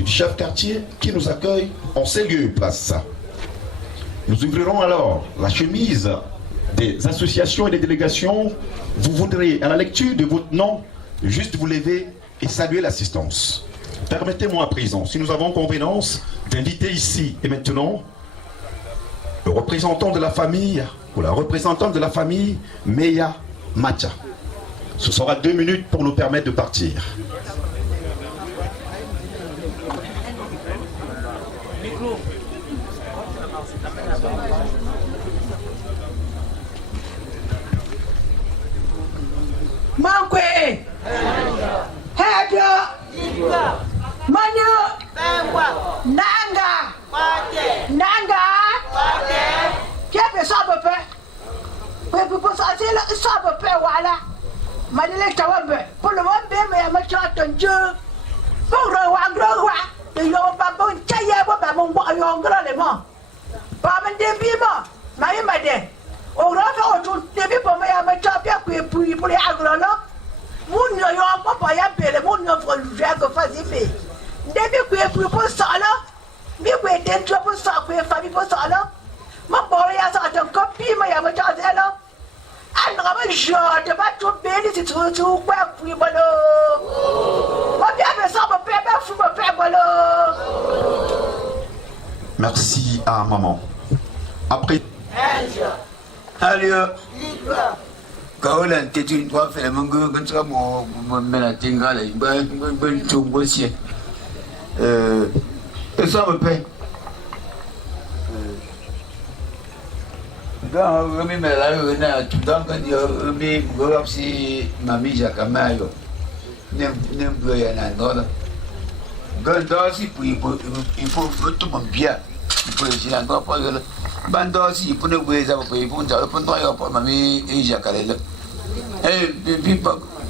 et du chef quartier qui nous accueille en ces lieux place. Nous ouvrirons alors la chemise des associations et des délégations. Vous voudrez, à la lecture de votre nom, juste vous lever et saluer l'assistance. Permettez-moi à présent, si nous avons convenance, d'inviter ici et maintenant le représentant de la famille ou la représentante de la famille, Meya Macha. Ce sera 2 minutes pour nous permettre de partir. Mankwe, Hedyo, Manyo, Nanga, Nanga, Kepe Sabope, Pepe Posatila, Sabope, Wala, Manile Tawambe, Pulawambe, Machaton Jew, Puro Wangrowa, the Yobabon Chaya, Babon, Yongralemo, Baman de Bima, my mother. O rafa o debi poma ya machapia kwe puli agrolo munyo yo papa ya pele munyo fo jago fazife debi kwe po sala mi kwe dentro po sa kwe fa mi po sala ma boro ya sa ton kopi ma ya machazelo an ga jo de ba to beli si tu kwa puli bolo o bia be sa ba pe ba fu ba pe bolo. Merci à maman. Après Allez, quand on a été une fois fait le mango, quand tu as mon ménatinga, il va tout bossier. Et ça me paie. Quand on me met là, on a tout dans quand on me voit si mamie Jacamayo n'aime plus rien à l'autre. Quand il faut tout mon bien. Il faut essayer encore pas de Bandosi, pour nous voir ça, pour nous voir pour mamie et Jacarel. Puis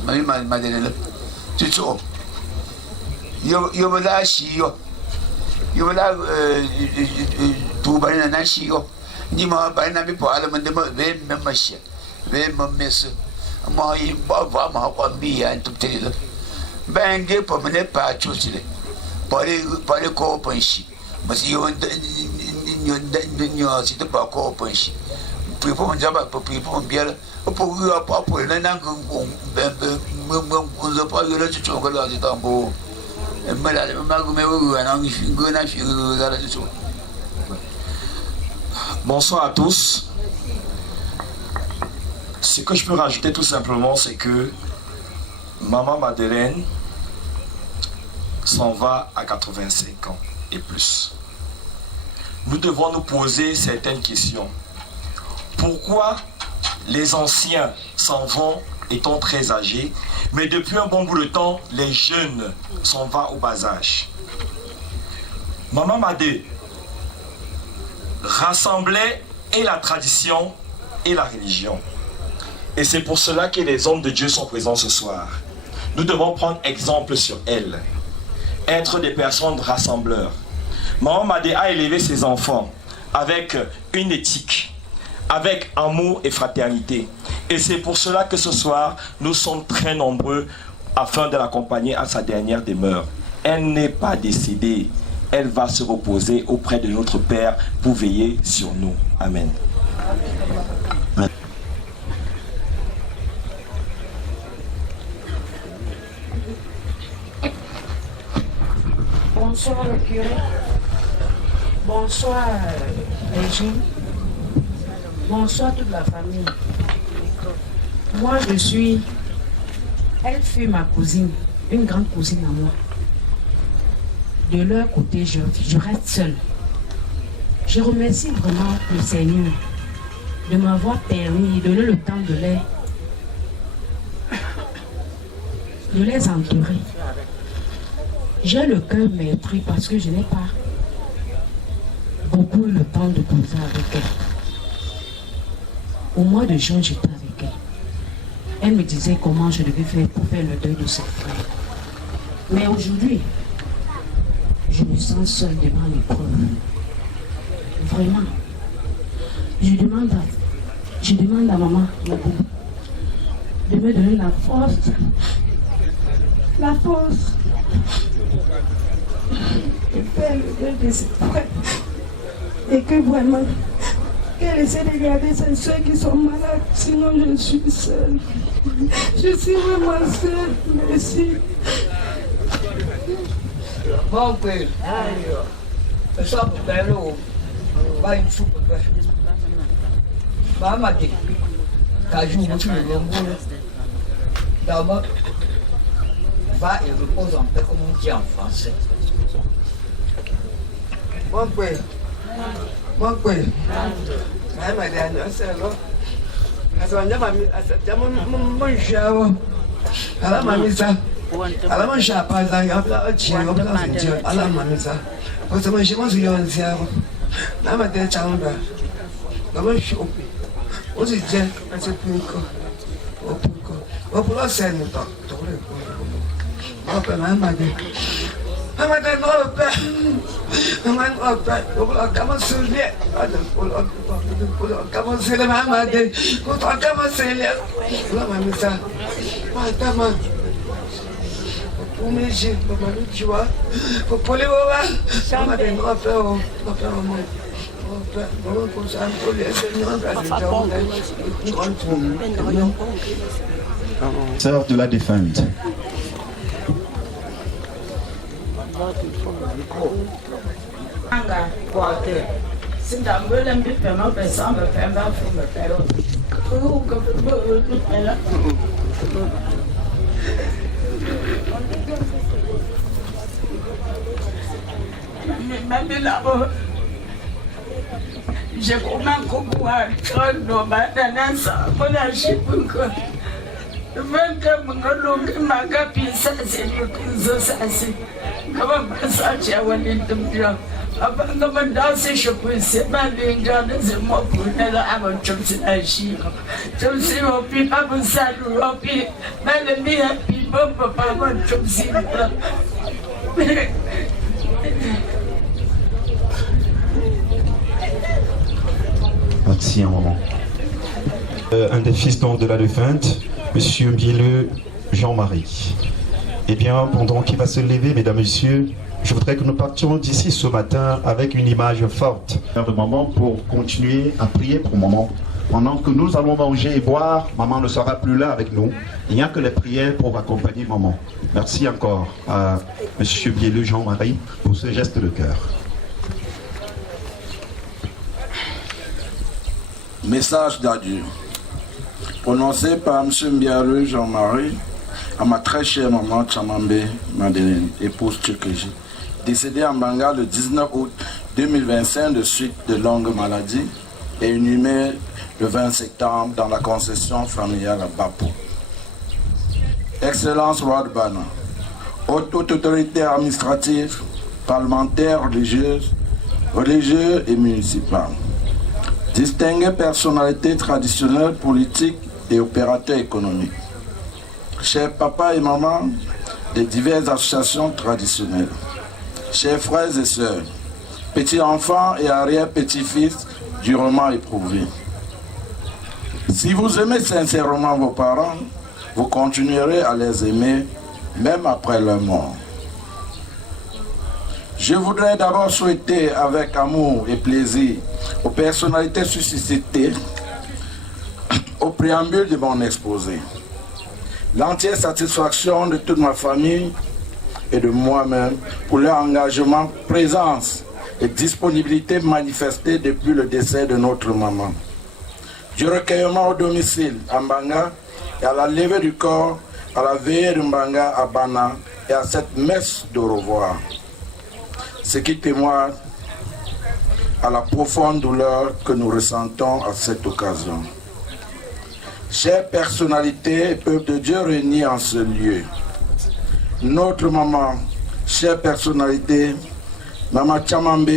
mamie Madeleine. Tu sais, yo là chio, yo là tout bas na chio. Ni ma bas na mi pour aller me demander même machin, même messe. Moi il va voir ma quoi bien tout petit. Ben que pour mener pas tout ça. Parler quoi pour ici. Mas yo si tu pas quoi pour ici. Puis pour me dire pour bien pour là pas le tu tu là du temps mais là Bonsoir à tous. Ce que je peux rajouter tout simplement, c'est que maman Madeleine s'en va à 85 ans et plus. Nous devons nous poser certaines questions. Pourquoi les anciens s'en vont étant très âgés, mais depuis un bon bout de temps, les jeunes s'en vont au bas âge? Maman Madé rassemblait et la tradition et la religion. Et c'est pour cela que les hommes de Dieu sont présents ce soir. Nous devons prendre exemple sur elle. Être des personnes rassembleurs. Maman Madé a élevé ses enfants avec une éthique, avec amour et fraternité. Et c'est pour cela que ce soir, nous sommes très nombreux afin de l'accompagner à sa dernière demeure. Elle n'est pas décédée. Elle va se reposer auprès de notre Père pour veiller sur nous. Amen. Bonsoir le curé. Bonsoir les jeunes. Bonsoir toute la famille. Moi elle fut ma cousine, une grande cousine à moi. De leur côté, je reste seule. Je remercie vraiment le Seigneur de m'avoir permis et donné le temps de les entourer. J'ai le cœur meurtri parce que je n'ai pas beaucoup eu le temps de causer avec elle. Au mois de juin, j'étais avec elle. Elle me disait comment je devais faire pour faire le deuil de ses frères. Mais aujourd'hui, je me sens seule devant l'épreuve. Vraiment. Je demande à maman de me donner la force. La force Et que vraiment, qu'elle essaie de garder ses soeurs qui sont malades, sinon je suis seule. Je suis vraiment seule. Merci. Bon père, ça pour faire l'eau, pas une soupe. Bah m'a dit, quand je vous tue le bon d'abord, va et repose en paix comme on dit en français. Bon père, elle m'a dit à nous, c'est là. Elle m'a mis ça. Ala man sha pa za ya bla chi ya bla se ji ala man sa o se man shi man su yo nsia ro na ma de cha ndo na man shi o si je a se punko o pulo se ni to le ko pa na ma de no pe na man o pe o pulo kama su le a de pulo kama se le ma de ko to kama se le la man sa ma ta ma umejie mama tu vois popole baba sama de no affaire moi comme ça pour les Sœur de la défunte. Je commence à pouvoir dans ma danse, mon archipel. Venga mngalungi magapisa sesizosasi ngabambasacha walindumdra abanga mandase shopuse balingana zemopuna abachomsi ashiko chomsi opi abusalu opi balemi happy papa papa chomsi. Merci un moment. Un des fils donc de la défunte, Monsieur Bielleux Jean-Marie. Eh bien, pendant qu'il va se lever, mesdames, messieurs, je voudrais que nous partions d'ici ce matin avec une image forte. Un moment pour continuer à prier pour maman. Pendant que nous allons manger et boire, maman ne sera plus là avec nous. Il n'y a que les prières pour accompagner maman. Merci encore à Monsieur Bielleux Jean-Marie pour ce geste de cœur. Message d'adieu. Prononcé par M. Bielleux Jean-Marie à ma très chère maman Chamambe Madeleine, épouse Tchekeji, décédée en Banga le 19 août 2025 de suite de longues maladies et inhumée le 20 septembre dans la concession familiale à Bapo. Excellence Roi de Bana, haute autorité administrative, parlementaire, religieuse et municipale. Distinguée personnalité traditionnelle, politique et opérateur économique. Chers papas et mamans des diverses associations traditionnelles. Chers frères et sœurs, petits-enfants et arrière-petits-fils durement éprouvés. Si vous aimez sincèrement vos parents, vous continuerez à les aimer même après leur mort. Je voudrais d'abord souhaiter avec amour et plaisir aux personnalités suscitées au préambule de mon exposé l'entière satisfaction de toute ma famille et de moi-même pour leur engagement, présence et disponibilité manifestée depuis le décès de notre maman. Du recueillement au domicile à Mbanga et à la levée du corps à la veillée de Mbanga à Bana et à cette messe de revoir. Ce qui témoigne à la profonde douleur que nous ressentons à cette occasion. Chères personnalités et peuple de Dieu réunis en ce lieu, notre maman, chère personnalité, Maman Chamambe,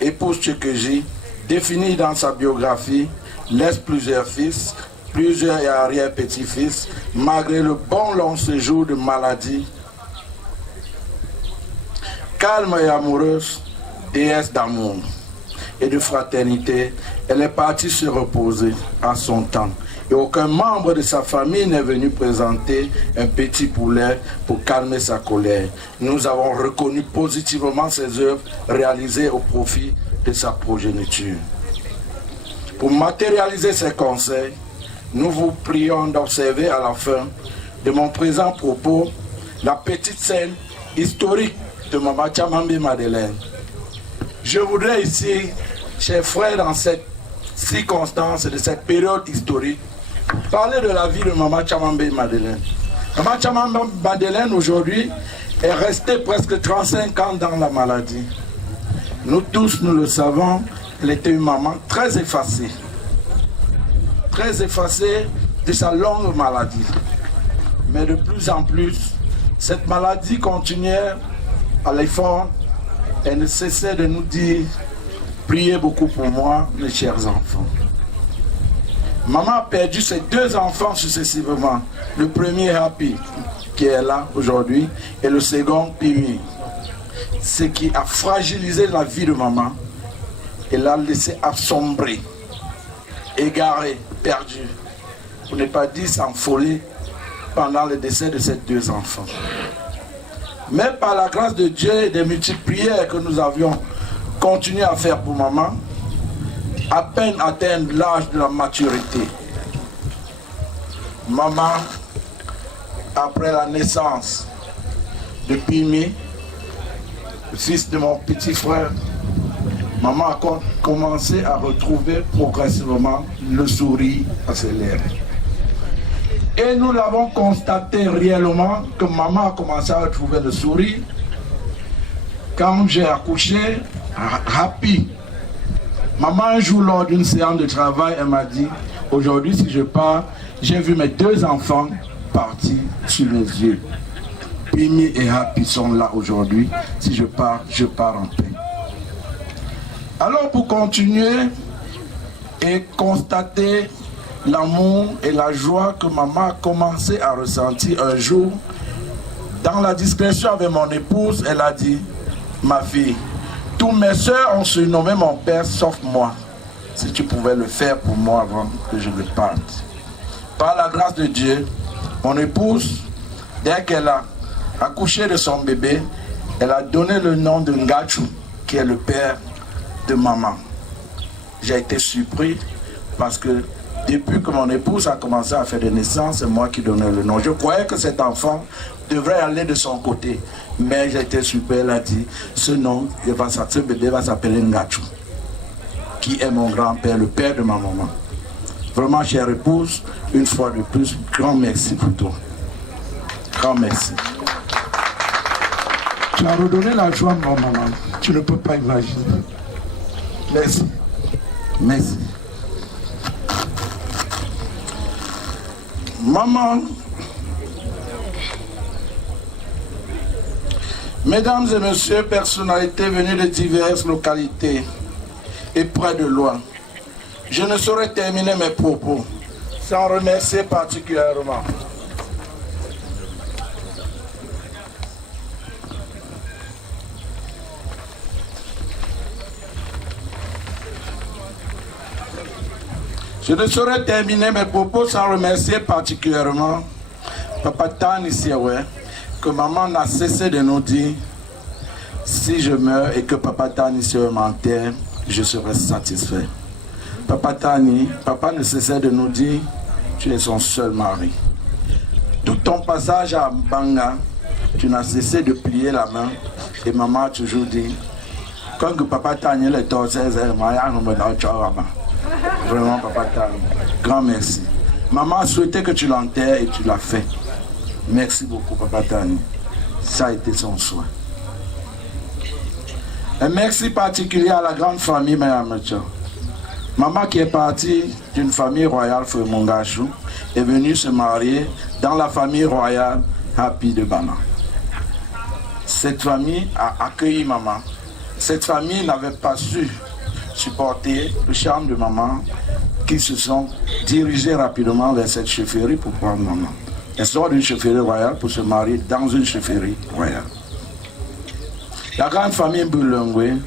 épouse Tchekeji, définie dans sa biographie, laisse plusieurs fils, plusieurs et arrière-petits-fils, malgré le bon long séjour de maladie. Calme et amoureuse, déesse d'amour et de fraternité, elle est partie se reposer à son temps et aucun membre de sa famille n'est venu présenter un petit poulet pour calmer sa colère. Nous avons reconnu positivement ses œuvres réalisées au profit de sa progéniture. Pour matérialiser ces conseils, nous vous prions d'observer à la fin de mon présent propos la petite scène historique de Maman Tchamambe Madeleine. Je voudrais ici, chers frères, dans cette circonstance, de cette période historique, parler de la vie de Maman Tchamambe Madeleine. Maman Tchamambe Madeleine, aujourd'hui, est restée presque 35 ans dans la maladie. Nous tous, nous le savons, elle était une maman très effacée de sa longue maladie. Mais de plus en plus, cette maladie continuait à l'effort. Elle ne cessait de nous dire, priez beaucoup pour moi, mes chers enfants. Maman a perdu ses 2 enfants successivement. Le premier, Happy, qui est là aujourd'hui, et le second, Pimi. Ce qui a fragilisé la vie de maman et l'a laissé assombrer, égaré, perdu, pour ne pas dire s'enfoler pendant le décès de ces 2 enfants. Mais par la grâce de Dieu et des multiples prières que nous avions continué à faire pour maman, à peine atteindre l'âge de la maturité, maman, après la naissance de Pimi, le fils de mon petit frère, maman a commencé à retrouver progressivement le sourire à ses lèvres. Et nous l'avons constaté réellement que maman a commencé à retrouver le sourire quand j'ai accouché Happy. Maman, un jour lors d'une séance de travail, elle m'a dit, aujourd'hui si je pars, j'ai vu mes 2 enfants partir sur les yeux. Pimi et Happy sont là aujourd'hui. Si je pars en paix. Alors pour continuer et constater l'amour et la joie que maman a commencé à ressentir un jour, dans la discrétion avec mon épouse, elle a dit, ma fille, tous mes soeurs ont surnommé mon père sauf moi. Si tu pouvais le faire pour moi avant que je ne parte. Par la grâce de Dieu, mon épouse, dès qu'elle a accouché de son bébé, elle a donné le nom de Ngachu, qui est le père de maman. J'ai été surpris parce que depuis que mon épouse a commencé à faire des naissances, c'est moi qui donnais le nom. Je croyais que cet enfant devrait aller de son côté. Mais j'ai été surpris, elle a dit, ce nom, ce bébé va s'appeler Ngachu, qui est mon grand-père, le père de ma maman. Vraiment, chère épouse, une fois de plus, grand merci pour toi. Grand merci. Tu as redonné la joie à ma maman. Tu ne peux pas imaginer. Merci. Merci. Maman, mesdames et messieurs, personnalités venues de diverses localités et près de loin, je ne saurais terminer mes propos sans remercier particulièrement Papa Tani Siewe, que maman n'a cessé de nous dire, si je meurs et que Papa Tani Siewe m'enterre, je serai satisfait. Papa Tani, papa ne cessait de nous dire, tu es son seul mari. Tout ton passage à Mbanga, tu n'as cessé de plier la main et maman a toujours dit, quand que Papa Tani est torsé, vraiment, Papa Tani, grand merci. Maman a souhaité que tu l'enterres et tu l'as fait. Merci beaucoup, Papa Tani. Ça a été son souhait. Un merci particulier à la grande famille Mayamacha. Maman qui est partie d'une famille royale, Fouemongachou, est venue se marier dans la famille royale Happy de Bana. Cette famille a accueilli maman. Cette famille n'avait pas su supporter le charme de maman, qui se sont dirigés rapidement vers cette chefferie pour prendre maman. Elles sortent d'une chefferie royale pour se marier dans une chefferie royale. La grande famille Boulongwe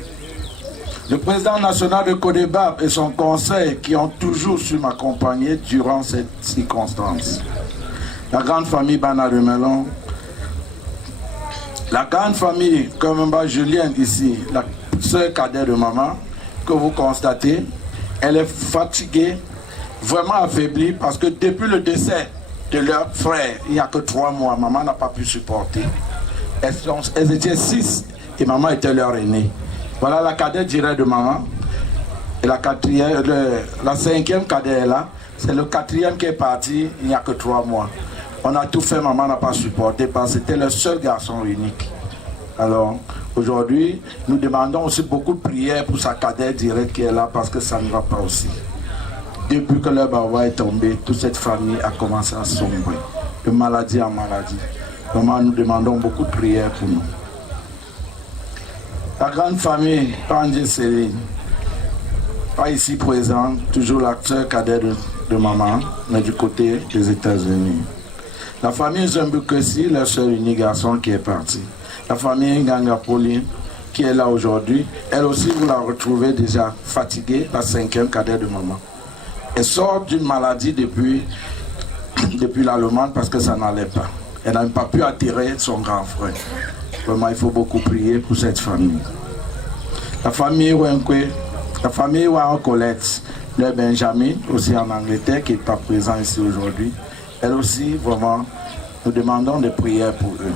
Le président national de Codebab et son conseil qui ont toujours su m'accompagner durant cette circonstance. La grande famille Bana de Melon, la grande famille comme Julienne ici, la sœur cadette de maman, que vous constatez, elle est fatiguée, vraiment affaiblie, parce que depuis le décès de leur frère, il n'y a que 3 mois, maman n'a pas pu supporter. Elles étaient 6 et maman était leur aînée. Voilà la cadette directe de maman. Et la 5e cadette est là. C'est le 4e qui est parti, il n'y a que 3 mois. On a tout fait, maman n'a pas supporté parce que c'était le seul garçon unique. Alors, aujourd'hui, nous demandons aussi beaucoup de prières pour sa cadette directe qui est là parce que ça ne va pas aussi. Depuis que le Bawa est tombé, toute cette famille a commencé à sombrer, de maladie en maladie. Vraiment, nous demandons beaucoup de prières pour nous. La grande famille, Pandje Céline, pas ici présente, toujours l'acteur cadet de maman, mais du côté des États-Unis. La famille Zambukesi, le seul unique garçon qui est parti. La famille Nganga Pauline, qui est là aujourd'hui, elle aussi, vous la retrouvez déjà fatiguée, la 5e cadet de maman. Elle sort d'une maladie depuis l'Allemagne parce que ça n'allait pas. Elle n'a pas pu attirer son grand frère. Vraiment, il faut beaucoup prier pour cette famille. La famille Wenkwe, la famille Colette, le Benjamin, aussi en Angleterre, qui n'est pas présent ici aujourd'hui. Elle aussi, vraiment, nous demandons des prières pour eux.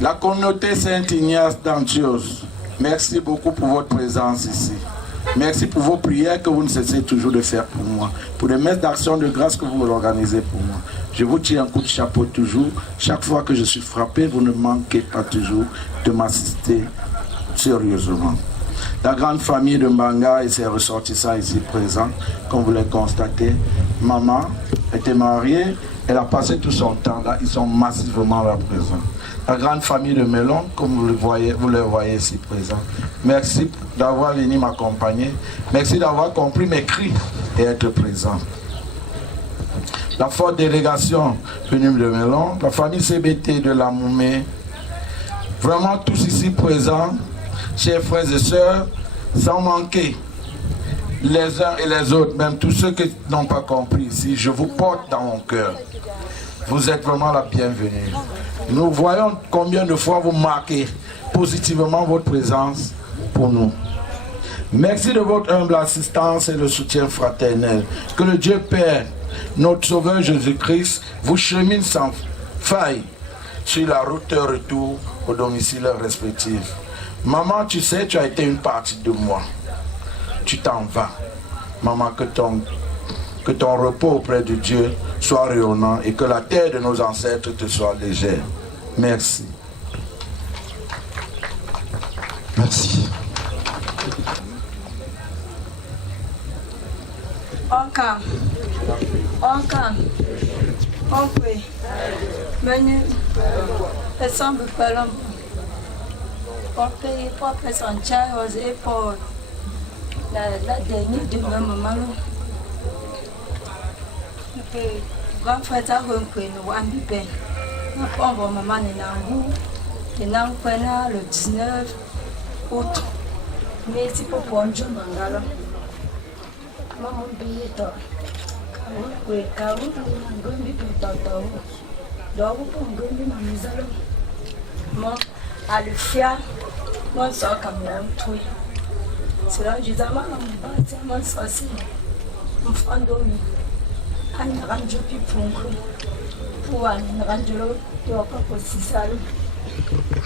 La communauté Saint-Ignace d'Antioche, merci beaucoup pour votre présence ici. Merci pour vos prières que vous ne cessez toujours de faire pour moi. Pour les messes d'action de grâce que vous organisez pour moi. Je vous tire un coup de chapeau toujours. Chaque fois que je suis frappé, vous ne manquez pas toujours de m'assister sérieusement. La grande famille de Mbanga et ses ressortissants ici présents, comme vous le constatez, maman était mariée, elle a passé tout son temps là, ils sont massivement là présents. La grande famille de Melon, comme vous le voyez ici présent. Merci d'avoir venu m'accompagner. Merci d'avoir compris mes cris et être présent. La forte délégation venue de Melon, la famille CBT de la Moumé, vraiment tous ici présents, chers frères et sœurs, sans manquer les uns et les autres, même tous ceux qui n'ont pas compris ici, je vous porte dans mon cœur. Vous êtes vraiment la bienvenue. Nous voyons combien de fois vous marquez positivement votre présence pour nous. Merci de votre humble assistance et le soutien fraternel. Que le Dieu Père, notre Sauveur Jésus-Christ, vous chemine sans faille sur la route de retour au domicile respectif. Maman, tu sais, tu as été une partie de moi. Tu t'en vas. Maman, que ton repos auprès de Dieu soit rayonnant et que la terre de nos ancêtres te soit légère. Merci. Merci. Encore. Menu. Ensemble, parlons. Pour payer pour présenter aux épaules. La dernière de ma maman. Grand frère a repris nous à Bibé. Nous prenons maman et le 19 août. Mais c'est pour prendre un mangala. Maman billet. Oui, car vous n'avez pas de temps. Donc, vous pouvez me dire, moi, à le faire, moi, ça comme un truc. C'est là que je dis, maman, moi, ça, c'est un fantôme. Un range pour un range, tu vas pas possible ça.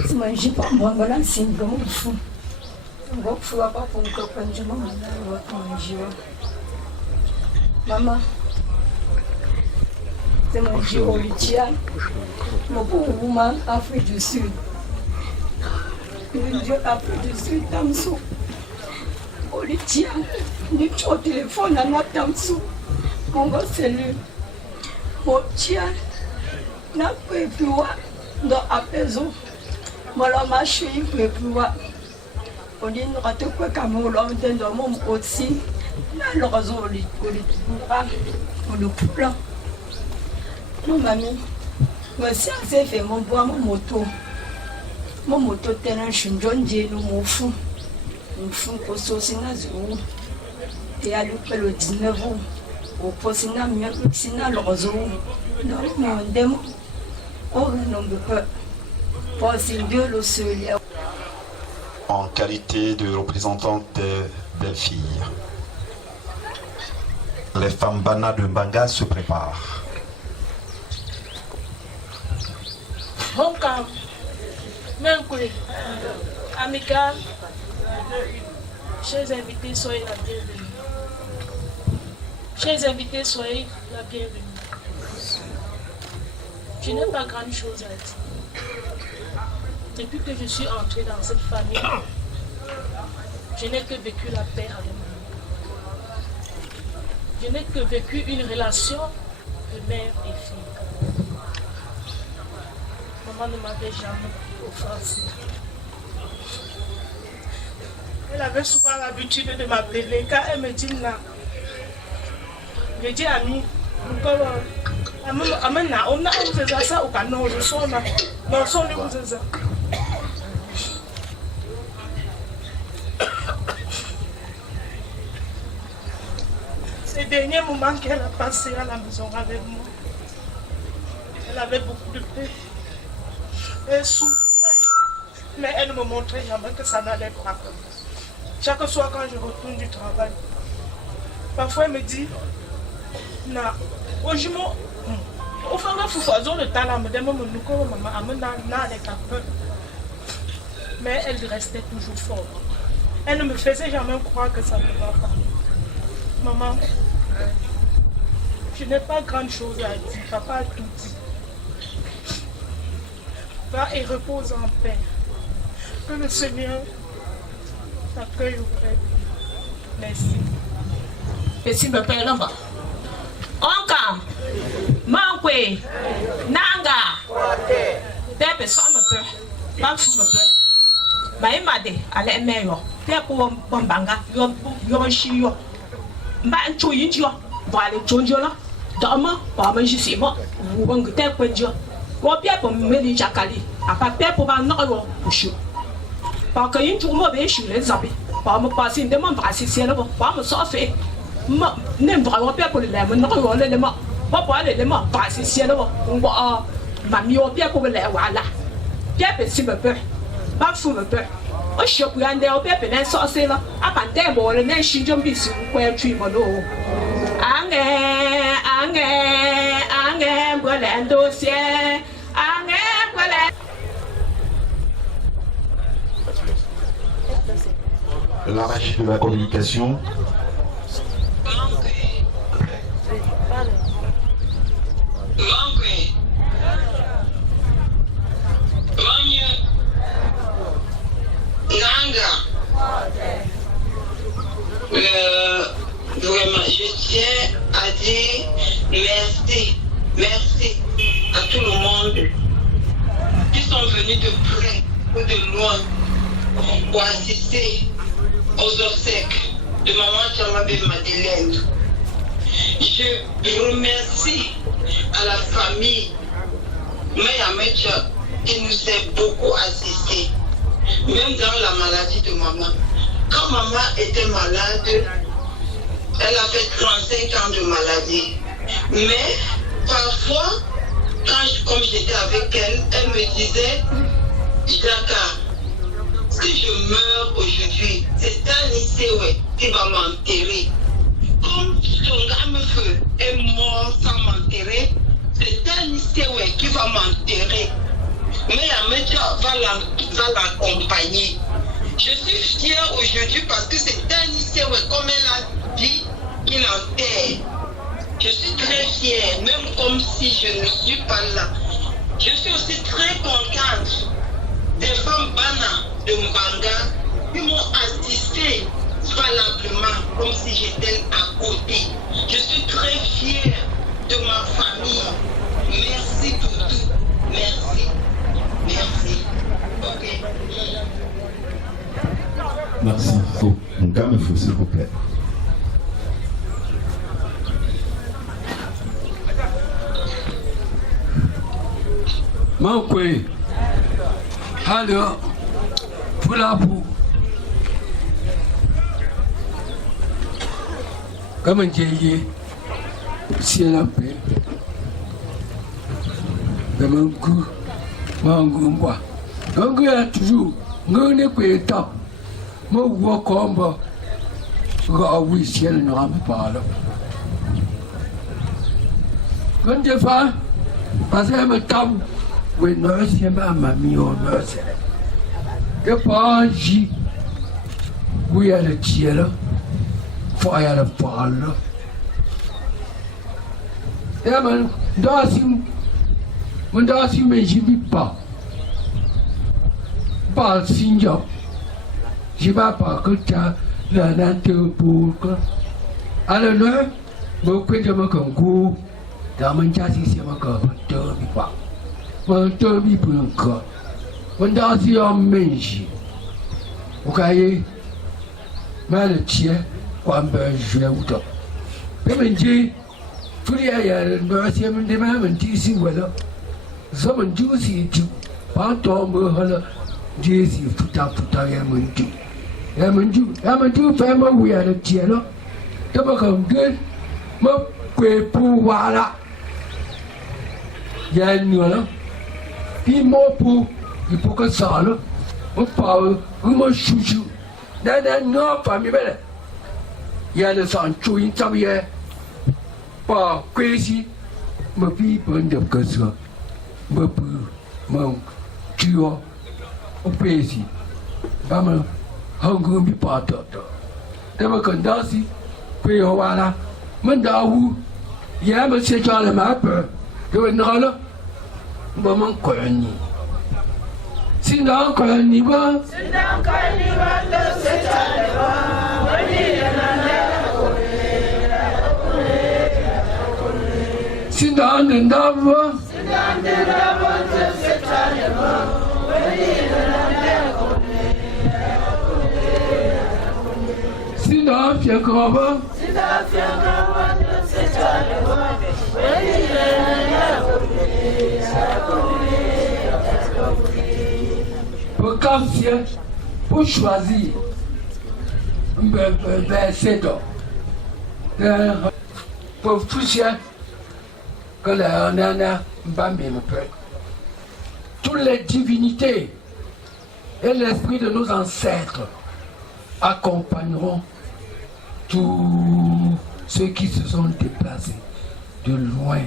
Si moi, j'ai pas bon, voilà, c'est un bon fou. Un bon fou, pas pour un copain, je m'en vais. Maman, c'est mon Dieu au Lutia, mon pauvre woman Afrique du Sud. Le Dieu Afrique du Sud, Tamsou. Au Lutia, nous au téléphone à notre Tamsou. Mon gars, c'est lui. Mon tien, n'a pas pu voir dans la maison. Moi, la machine, il ne peut plus voir. On dit, nous ratons quoi comme on l'a dit dans mon aussi. Là, le réseau, on le plan. Non, mamie, moi, si on s'est fait mon bois, mon moto. Mon moto terrain chunjonje no mofu. Mofu koso sina zo. Et à le 19 au posina mieux sina lozo. Non mon démon. Oh non de peur. Pas Dieu le seul. En qualité de représentante des filles, les femmes Bana de Mbanga se préparent. Honkam, Menkwe, amical, chers invités, soyez la bienvenue. Chers invités, soyez la bienvenue. Je n'ai pas grande chose à dire. Depuis que je suis entrée dans cette famille, je n'ai que vécu la paix avec moi. Je n'ai que vécu une relation de mère et fille. Maman ne m'avait jamais offensé. Elle avait souvent l'habitude de m'appeler quand elle me dit là. Je dis à nous, amena, on a un ça ou pas non, je suis là. Non, son le ça. Ces derniers moments qu'elle a passé à la maison avec moi, elle avait beaucoup de paix. Elle souffrait, mais elle ne me montrait jamais que ça n'allait pas. Chaque soir quand je retourne du travail, parfois elle me dit, na, aujourd'hui, au fond de foufouazon le temps là, me demande maman, mais elle restait toujours forte. Elle ne me faisait jamais croire que ça ne va pas. Maman, je n'ai pas grand chose à dire, papa a tout dit. Va et repose en paix. Que le Seigneur t'accueille auprès de lui. Merci. Merci, mon père là-bas. Onka, Mankwe, Nanga, Pepe, ça me peut. Pas sous me peut. Maïmade, allez, meilleur. Pepe, Bombanga, yon chio. Mbancho yinjo, voilà, Jonjo là. Dama, pas manger c'est moi. Vous vous êtes quoi, Dieu? Ou bien pour me dire Jacali, à pas peur pour un autre ou chaud. Parce que une journée, je suis les amis. Pas me passer de mon bras, c'est là, pas me sauver. N'aime vraiment pas pour les lemons, non, on les lemons. Pas pour les lemons, pas c'est là, on voit ma mie au pied pour les voilà. Pierre, c'est me peur. Pas fou me peur. Oh, je suis un des au pied, mais sorcier là. À pas d'aimer, le nez, je suis jumpé sur le tu m'en eau. Angé, voilà un dossier. La magie de la communication. Vraiment, je tiens à dire merci à tout le monde qui sont venus de près ou de loin pour assister aux obsèques de maman Chamabé Madeleine. Je remercie à la famille Meyamecha qui nous a beaucoup assistés, même dans la maladie de maman. Quand maman était malade, elle a fait 35 ans de maladie. Mais parfois, comme j'étais avec elle, elle me disait, Jaka, si je meurs aujourd'hui, c'est Tanisewe qui va m'enterrer. Comme son feu est mort sans m'enterrer, c'est Tanisewe qui va m'enterrer. Mais Amecha va l'accompagner. Je suis fière aujourd'hui parce que c'est Tanisewe, comme elle a dit, qui l'enterre. Je suis très fière, même comme si je ne suis pas là. Je suis aussi très contente des femmes Bana de Mbanga qui m'ont assisté valablement, comme si j'étais à côté. Je suis très fière de ma famille. Merci pour tout. Merci. Merci. Ok. Merci. Gamme, s'il vous plaît. Mankwe, Alors, pour la boue, comme un vieillier, si elle a paix, comme un coup, un goût, un goût a toujours, un n'est pas état, mon voix combat, oui, si elle ne rampe pas là. Quand je fais, parce qu'elle me tape, oui, non, c'est ma mamie, on ne sait pas. Que pas j'y, oui, elle est tielle, faut y aller par là. Et man, dans si, mais j'y vis pas. Pas si, j'y vais pas que tu as la nature pour que. Alors là, beaucoup de gens comme vous, dans mon cas, c'est mon corps, mon tobi pour un corps. Mon dans si on mange. Vous voyez, mais le tien, quand je vais vous dire. Mais je dis, tous les aïeux, je me dis, mais je dis, si voilà. Je me dis aussi, pas tomber, je dis, putain, je me dis. Je me dis, fais-moi, oui, à le tien là. Je me dis, je peux pour voilà. Il y a une nuit là. Puis moi, il faut que ça là. On parle, on chouchou. Dans nos familles, il y a le sang chou, il y a pas crazy. Ma fille prend de que ça. Ma fille, mon tueur, au pays. Maman, on ne peut pas tout. D'abord, quand dansi, puis voilà. Maintenant, où il y a un monsieur qui a le map, je vais nous aller. Maman, colonie. Sinon, colonie, va. Sinon, colonie, va. C'est sinon, de neuf. Sinon, fier grave. Pour campier, pour choisir, c'est donc. Pour toucher, que la nana bambi me peut. Toutes les divinités et l'esprit de nos ancêtres accompagneront tous ceux qui se sont déplacés de loin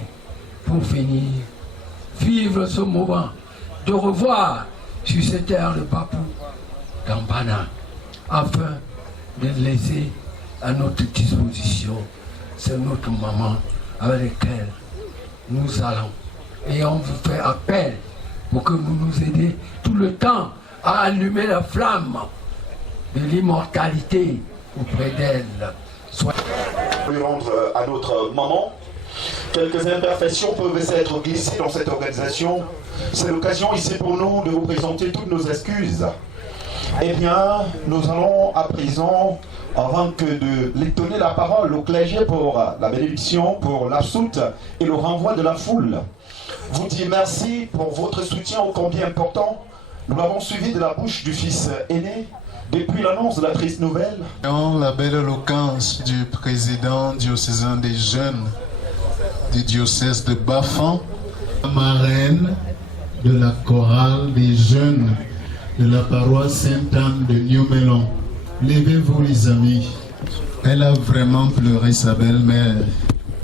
pour venir vivre ce moment de revoir sur cette terre de Papou dans Bana, afin de laisser à notre disposition, c'est notre maman avec laquelle nous allons. Et on vous fait appel pour que vous nous aidiez tout le temps à allumer la flamme de l'immortalité auprès d'elle. Lui rendre à notre maman. Quelques imperfections peuvent être glissées dans cette organisation. C'est l'occasion ici pour nous de vous présenter toutes nos excuses. Eh bien, nous allons à présent, avant que de lui donner la parole au clergé pour la bénédiction, pour l'absoute et le renvoi de la foule, vous dire merci pour votre soutien ô combien important. Nous l'avons suivi de la bouche du fils aîné depuis l'annonce de la triste nouvelle. La belle éloquence du président diocésain des jeunes du diocèse de Bafan, marraine de la chorale des jeunes de la paroisse Sainte-Anne de New-Mélon. Levez-vous les amis. Elle a vraiment pleuré sa belle-mère,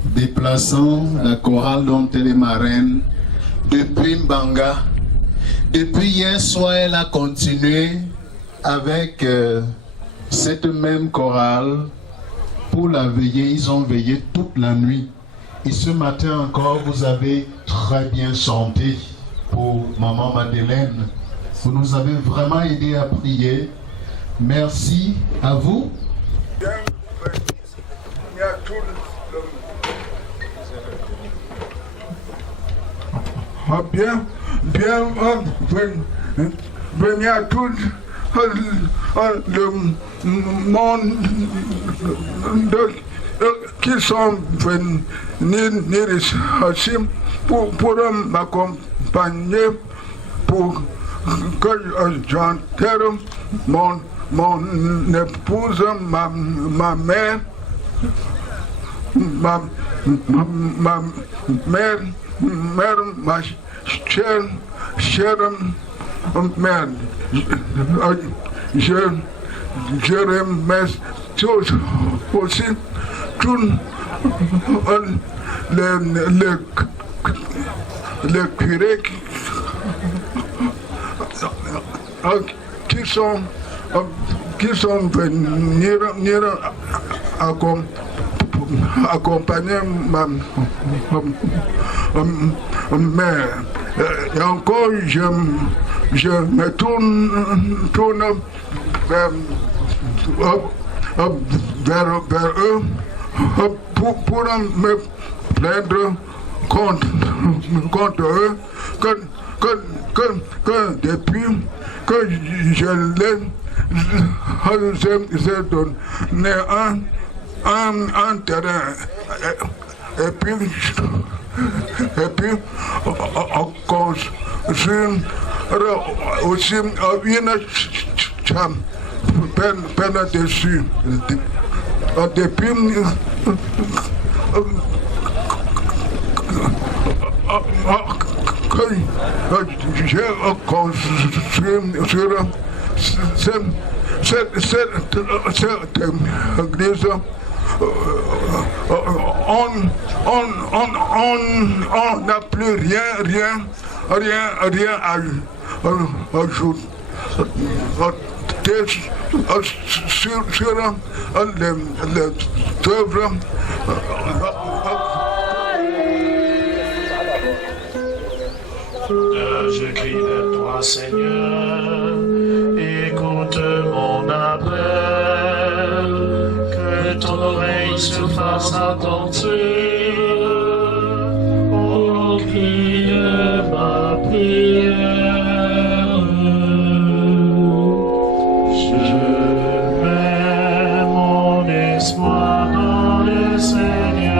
déplaçant la chorale dont elle est marraine depuis Mbanga. Depuis hier soir, elle a continué avec cette même chorale pour la veiller. Ils ont veillé toute la nuit. Et ce matin encore, vous avez très bien chanté pour Maman Madeleine. Vous nous avez vraiment aidé à prier. Merci à vous. Venez à tout le monde qui sont venus pour m'accompagner pour que j'enterre mon épouse, ma mère, ma mère, ma chère mère. Je remercie aussi tous les curés qui sont venus accompagner ma mère. Et encore, je me tourne vers eux pour me plaindre contre eux que depuis que je les ai donné un terrain et puis construire aussi une chambre peine dessus. Depuis que j'ai construit sur cette église, on n'a plus rien à ajouter sur les œuvres. Je crie vers toi, Seigneur, écoute mon appel, que ton oreille se fasse attentive au cri de ma prière. Je mets mon espoir dans le Seigneur.